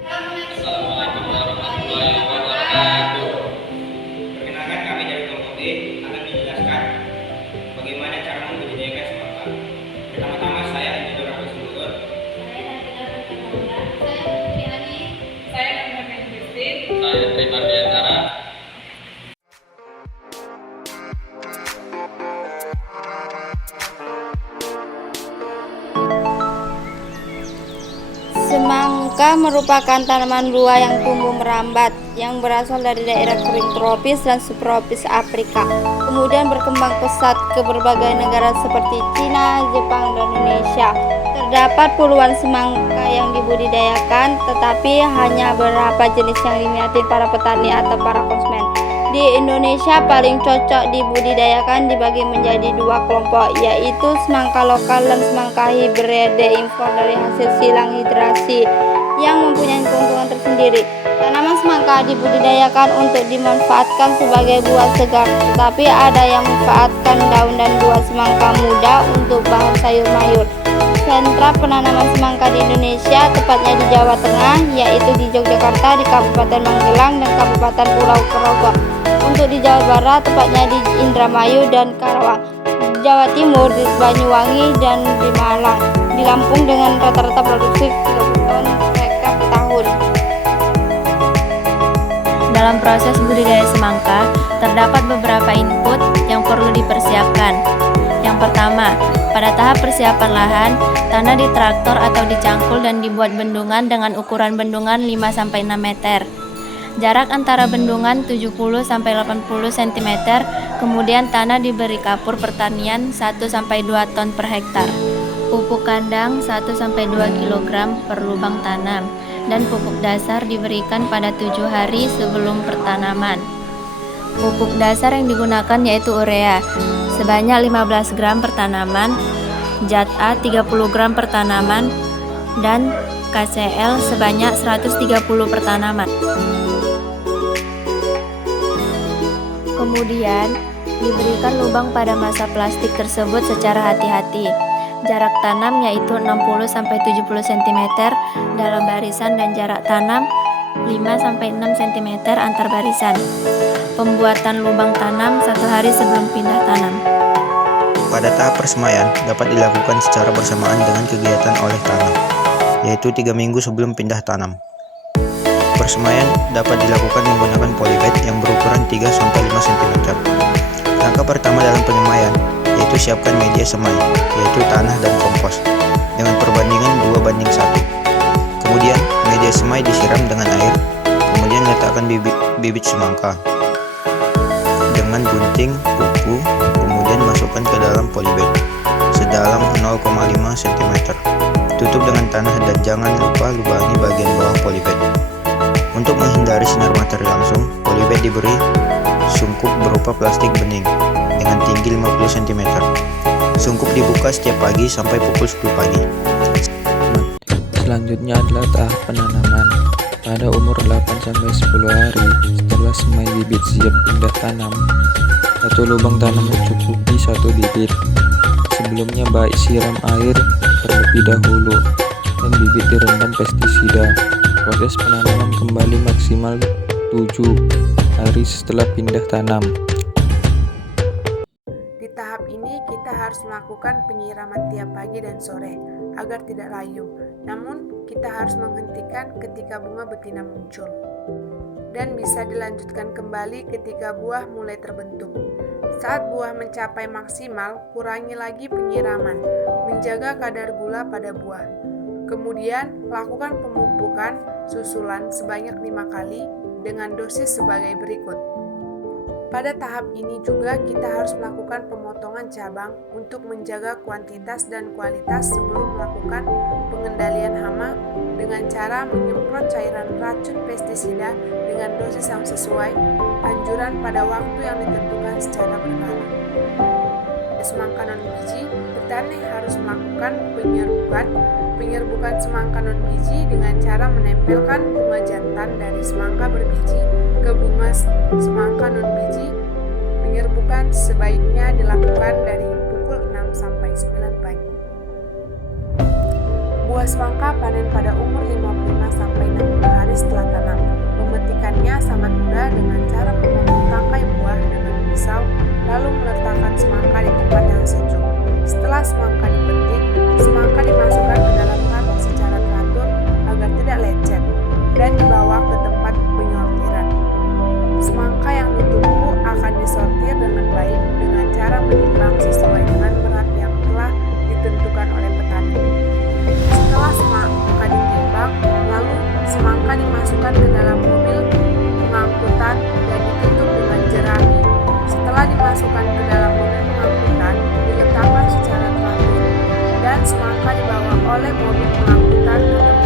Assalamualaikum warahmatullahi wabarakatuh. Perkenalkan, kami dari kelompok B akan menjelaskan bagaimana cara membudidayakan semangka. Pertama-tama saya Insinyur Agus Guntur. Saya Nurhani Christine. Saya Tri Mardiantara. Semangka merupakan tanaman buah yang tumbuh merambat yang berasal dari daerah kering tropis dan subtropis Afrika. Kemudian berkembang pesat ke berbagai negara seperti Cina, Jepang, dan Indonesia. Terdapat puluhan semangka yang dibudidayakan, tetapi hanya beberapa jenis yang diminati para petani atau para konsumen. Di Indonesia paling cocok dibudidayakan dibagi menjadi dua kelompok, yaitu semangka lokal dan semangka hibride impor dari hasil silang hidrasi yang mempunyai keuntungan tersendiri. Tanaman semangka dibudidayakan untuk dimanfaatkan sebagai buah segar, tetapi ada yang memanfaatkan daun dan buah semangka muda untuk bahan sayur mayur. Sentra penanaman semangka di Indonesia, tepatnya di Jawa Tengah, yaitu di Yogyakarta, di Kabupaten Magelang, dan Kabupaten Pulau Rogo. Untuk di Jawa Barat, tepatnya di Indramayu dan Karawang. Di Jawa Timur, di Banyuwangi, dan di Malang. Di Lampung dengan rata-rata produksi 30 ton per hektar per tahun. Dalam proses budidaya semangka, terdapat beberapa input yang perlu dipersiapkan. Yang pertama, pada tahap persiapan lahan, tanah ditraktor atau dicangkul dan dibuat bendungan dengan ukuran bendungan 5-6 meter. Jarak antara bendungan 70-80 cm, kemudian tanah diberi kapur pertanian 1-2 ton per hektar. Pupuk kandang 1-2 kg per lubang tanam, dan pupuk dasar diberikan pada 7 hari sebelum pertanaman. Pupuk dasar yang digunakan yaitu urea sebanyak 15 gram per tanaman, Zat A 30 gram per tanaman, dan KCl sebanyak 130 per tanaman. Kemudian diberikan lubang pada masa plastik tersebut secara hati-hati. Jarak tanam yaitu 60-70 cm dalam barisan dan jarak tanam 5-6 cm antar barisan. Pembuatan lubang tanam 1 hari sebelum pindah tanam. Pada tahap persemaian dapat dilakukan secara bersamaan dengan kegiatan oleh tanam, yaitu 3 minggu sebelum pindah tanam. Persemaian dapat dilakukan menggunakan polybag yang berukuran 3-5 cm. Langkah pertama dalam penyemaian yaitu siapkan media semai, yaitu tanah dan kompos, dengan perbandingan 2:1. Kemudian media semai disiram dengan air, kemudian letakkan bibit semangka dengan gunting kuku, kemudian masukkan ke dalam polybag sedalam 0,5 cm. Tutup dengan tanah dan jangan lupa lubangi bagian bawah polybag. Untuk menghindari sinar matahari langsung, polybag diberi sungkup berupa plastik bening dengan tinggi 50 cm. Sungkup dibuka setiap pagi sampai pukul 10 pagi. Selanjutnya adalah tahap penanaman. Pada umur 8-10 hari setelah semai bibit siap pindah tanam, satu lubang tanam mencukupi 1 bibit. Sebelumnya baik siram air terlebih dahulu dan bibit direndam pestisida. Proses penanaman kembali maksimal 7 hari setelah pindah tanam. Di tahap ini kita harus melakukan penyiraman tiap pagi dan sore agar tidak layu. Namun kita harus menghentikan ketika bunga betina muncul dan bisa dilanjutkan kembali ketika buah mulai terbentuk. Saat buah mencapai maksimal, kurangi lagi penyiraman, menjaga kadar gula pada buah. Kemudian lakukan pemupukan susulan sebanyak 5 kali dengan dosis sebagai berikut. Pada tahap ini juga kita harus melakukan pemotongan cabang untuk menjaga kuantitas dan kualitas sebelum melakukan pengendalian hama dengan cara menyemprot cairan racun pestisida dengan dosis yang sesuai anjuran pada waktu yang ditentukan secara berkala. Semangka non biji, petani harus melakukan penyerbukan semangka non biji dengan cara menempelkan bunga jantan dari semangka berbiji ke bunga semangka non biji. Penyerbukan sebaiknya dilakukan dari pukul 6 sampai 9 pagi. Buah semangka panen pada umur 55 sampai 60 hari. dengan cara memotong tangkai buah dengan pisau, lalu meletakkan semangka di tempat yang sejuk. Setelah semangka dipetik, semangka dimasukkan ke dalam karung secara teratur agar tidak lecet dan dibawa ke tempat penyortiran. Semangka yang ditumpuk akan disortir dengan baik dengan cara menimbang sesuai dengan berat yang telah ditentukan oleh petani. Setelah semangka ditimbang, lalu semangka dimasukkan ke dalam mobil pengangkutan dan ditutup dengan jerami. Setelah dimasukkan ke dalam mobil pengangkutan, diletakkan secara teratur dan semangka dibawa oleh mobil pengangkutan ke tempat